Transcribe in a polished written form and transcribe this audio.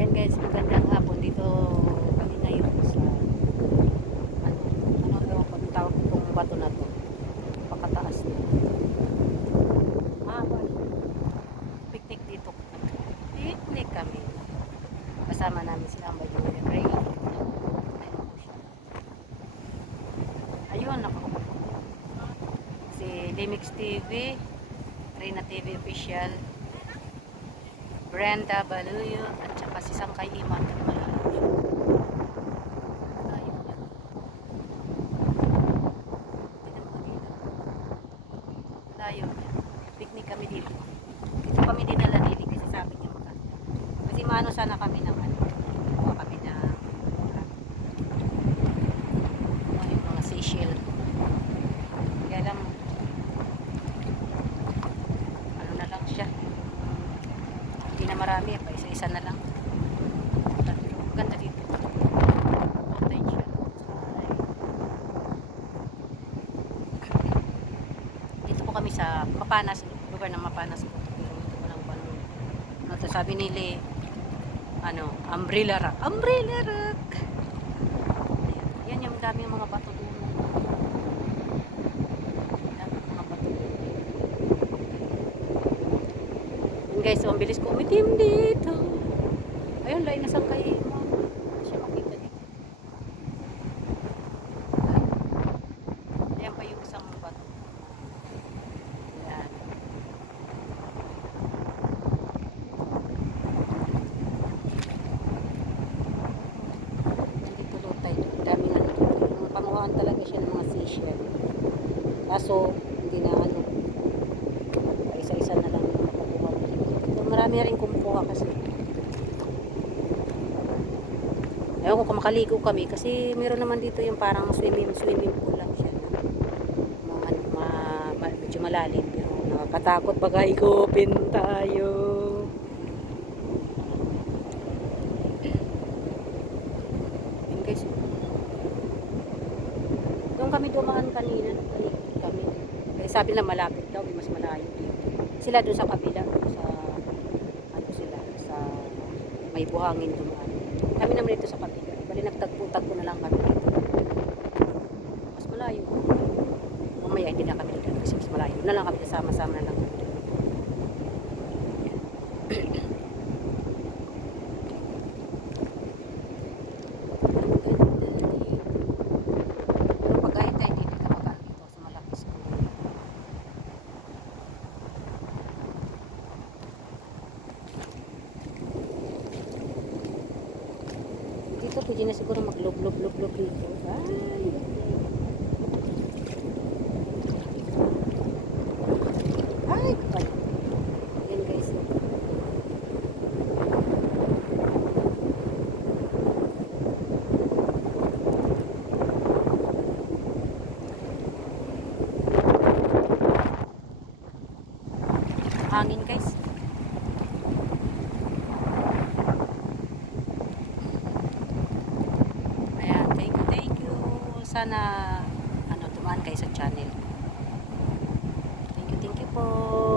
Ayan guys, magandang hapon. Dito kami ngayon sa ano ko tawag kong bato na to. Pakataas na. Mahaba. Picnic dito. Picnic kami. Kasama namin si Ambay Julia Gray. Ayun, nakakapag. Si Limix TV, Reyna TV Official, Brenda Baluyo, at saka si Sangkay Iman. Layo. Picnic kami dito. Dito kami dinala nili kasi sabi niya kasi maano sana kami ng kuha kami na yung mga seashell. Kaya lang ano na lang siya. Hindi na marami pa, isa-isa na lang. Ganda dito. Dito po kami sa Mapanas, lugar ng Mapanas po. Pero ito ko lang paano. Ano sabi nila umbrella rock. Umbrella rock. Ayan yung dami yung mga bato doon. Mga bato doon. Yun guys, so ang bilis ko umitim dito. Ayun, lain na Sangkay Iman. Siya makita dito. Ayan pa yung isang bato. Ayan. Nandito lutay. Dami na dito. Yung panguhaan talaga siya ng mga seashell. Kaso, hindi na isa-isa na lang yung makukuha. So, marami na rin kumukuha kasi. Ewan ko kung makaligo kami kasi meron naman dito yung parang swimming pool lang siya. Medyo malalim pero nakakatakot baka ikopin tayo. Yun guys. Doon kami dumaan kanina. Kami. Kasi sabi na malapit daw, mas malayo dito. Sila doon sa kabila, sa sila sa may buhangin dumaan. Kami naman dito sa kabila. Bali nagtagpo-tagpo na lang kami dito. Mas malayo. Mamaya hindi na kami dito kasi mas malayo. Na lang kami sama-sama na lang. Pero pag kahit tayo dito kapag dito sa malapis ko. Dito pwede na siguro mag-lob-lob-lob-lob dito. Ay, kapal. Yan guys. Hangin guys. Ayan, thank you. Sana dumaan kayo sa channel. Thank you po.